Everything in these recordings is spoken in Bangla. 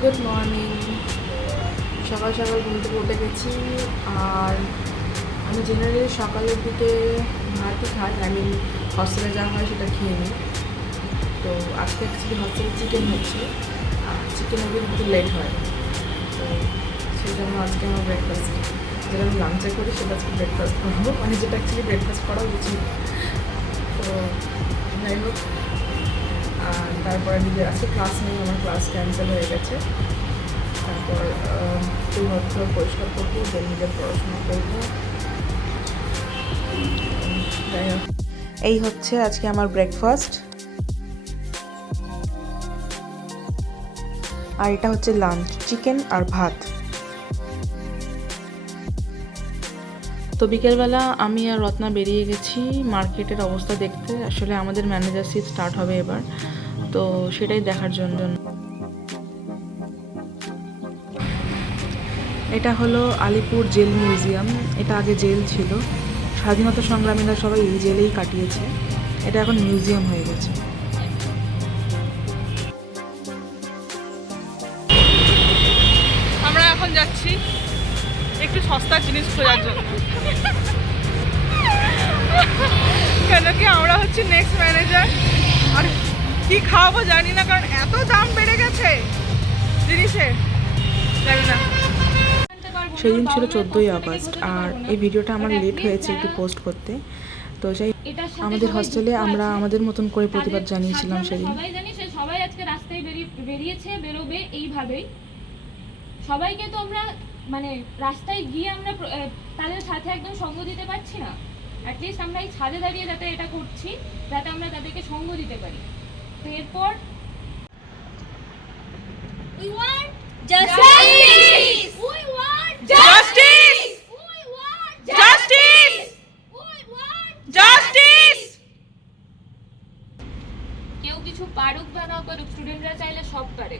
Good morning. সকাল সকাল ঘুম থেকে উঠে গেছি। আর আমি জেনারেলি সকালের দিকে ভাতই খাই, হস্টেলে যা হয় সেটা খেয়ে নিই। তো আজকে অ্যাকচুয়ালি হস্টেলে চিকেন হচ্ছে, আর চিকেন ওদের একটু লেট হয়। তো সেই জন্য আজকে আমার ব্রেকফাস্ট, যেটা আমি লাঞ্চে করি সেটা আজকে ব্রেকফাস্ট করবো, যেটা অ্যাকচুয়ালি ব্রেকফাস্ট করা উচিত। তো যাই হোক, আর তারপর আজকে ক্লাস নেই, আমার ক্লাস ক্যান্সেল হয়ে গেছে। তারপর একটু ঘর পরিষ্কার করবো, দেন নিজের পড়াশোনা করবো। যাই হোক, এই হচ্ছে আজকে আমার ব্রেকফাস্ট, আর এটা হচ্ছে লাঞ্চ, চিকেন আর ভাত। তো বিকেলবেলা আমি আর রত্না বেরিয়ে গেছি মার্কেটের অবস্থা দেখতে। আসলে আমাদের ম্যানেজারশিপ স্টার্ট হবে এবার, তো সেটাই দেখার জন্য। এটা হলো আলিপুর জেল মিউজিয়াম। এটা আগে জেল ছিল, স্বাধীনতা সংগ্রামীরা সবাই এই জেলেই কাটিয়েছে। এটা এখন মিউজিয়াম হয়ে গেছে। আমরা এখন যাচ্ছি একটু সস্তা জিনিস খোঁজার জন্য, কেন কি আমরা হচ্ছে নেক্সট ম্যানেজার, আর কি খাওয়াবো জানি না, কারণ এত দাম বেড়ে গেছে জিনিসের, জানি না। সেদিন ছিল 14ই আগস্ট, আর এই ভিডিওটা আমার লেট হয়েছে একটু পোস্ট করতে। তো সেই আমাদের হস্টেলে আমরা আমাদের মতন করে প্রতিবাদ জানিয়েছিলাম সেদিন। সবাই জানি সবাই আজকে রাস্তায় বেরোবে এইভাবেই। সবাইকে তো আমরা রাস্তায় গিয়ে আমরা তাদের সাথে একদম সঙ্গ দিতে পারছি না। অ্যাটলিস্ট আমরা এই ছাদে দাঁড়িয়ে যাতে এটা করছি, যাতে আমরা তাদেরকে সঙ্গ দিতে পারি। তো এরপর we want justice, we want justice, we want justice, we want justice. কেউ কিছু পারুক বা না পারুক, স্টুডেন্টরা চাইলে সব পারে।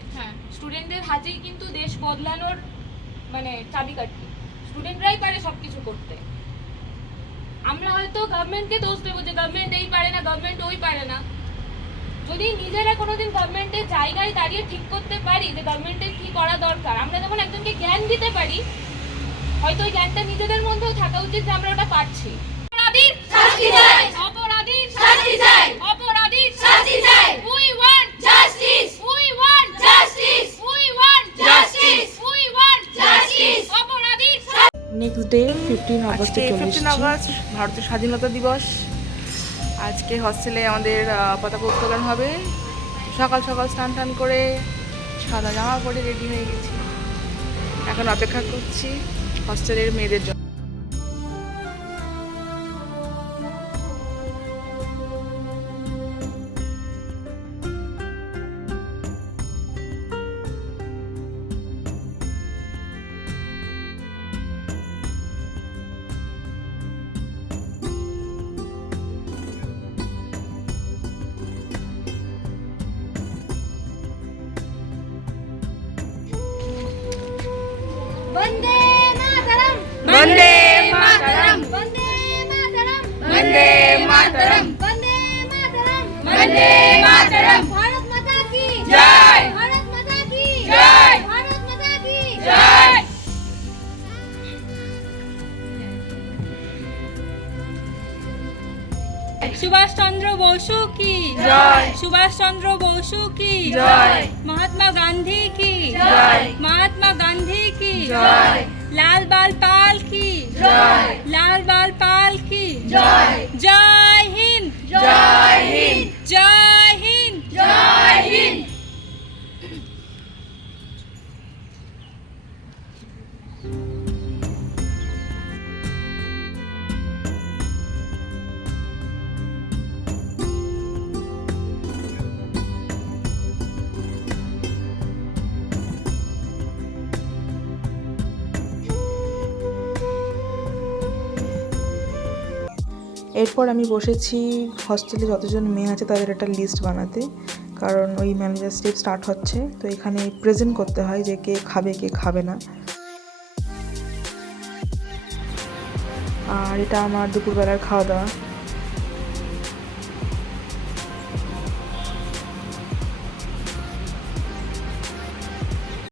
স্টুডেন্টদের হাতেই কিন্তু দেশ বদলানোর চাবিকাঠি। স্টুডেন্টরাই পারে সবকিছু করতে। আমরা হয়তো গভর্নমেন্টকে দোষ দেবো যে গভর্নমেন্ট এই পারে না, গভর্নমেন্ট ওই পারে না। যদি নিজেরা কোনোদিন গভর্নমেন্টের জায়গায় দাঁড়িয়ে ঠিক করতে পারি যে গভর্নমেন্টের কি করা দরকার, আমরা যখন একজনকে জ্ঞান দিতে পারি, হয়তো ওই জ্ঞানটা নিজেদের মধ্যেও থাকা উচিত যে আমরা ওটা পারছি। অপরাধীর শাস্তি চাই, অপরাধীর শাস্তি চাই, অপরাধীর শাস্তি চাই। We want justice, we want justice, we want justice, we want justice, অপরাধীর। নেক্সট ডে 15 আগস্টে চলে 15 আগস্ট ভারতের স্বাধীনতা দিবস। আজকে হস্টেলে আমাদের পতাকা উত্তোলন হবে। সকাল সকাল স্নান টান করে সাদা জামা পরে রেডি হয়ে গেছি, এখন অপেক্ষা করছি হস্টেলের মেয়েদের জন্য। বন্দে মাতরম, বন্দে মাতরম, বন্দে মাতরম, বন্দে মাতরম, বন্দে মাতরম, বন্দে মাতরম। ভারত মাতা কি জয়, ভারত মাতা কি জয়, ভারত মাতা কি জয়। সুভাষ চন্দ্র বসু কি জয়, সুভাষ চন্দ্র বসু কি জয়, মহাত্মা গান্ধী কি জয়, মহাত্মা গান্ধী কি জয়, লাল বাল পাল কি জয়, লাল বাল পাল কি জয়, জয় হিন্দ জয় হিন্দ, জয় হিন্দ জয় হিন্দ। এরপর আমি বসেছি হস্টেলে যতজন মেয়ে আছে তাদের একটা লিস্ট বানাতে, কারণ ওই ম্যানেজারশিপ স্টার্ট হচ্ছে। তো এখানে প্রেজেন্ট করতে হয় যে কে খাবে কে খাবে না। আর এটা আমার দুপুরবেলার খাওয়া দাওয়া।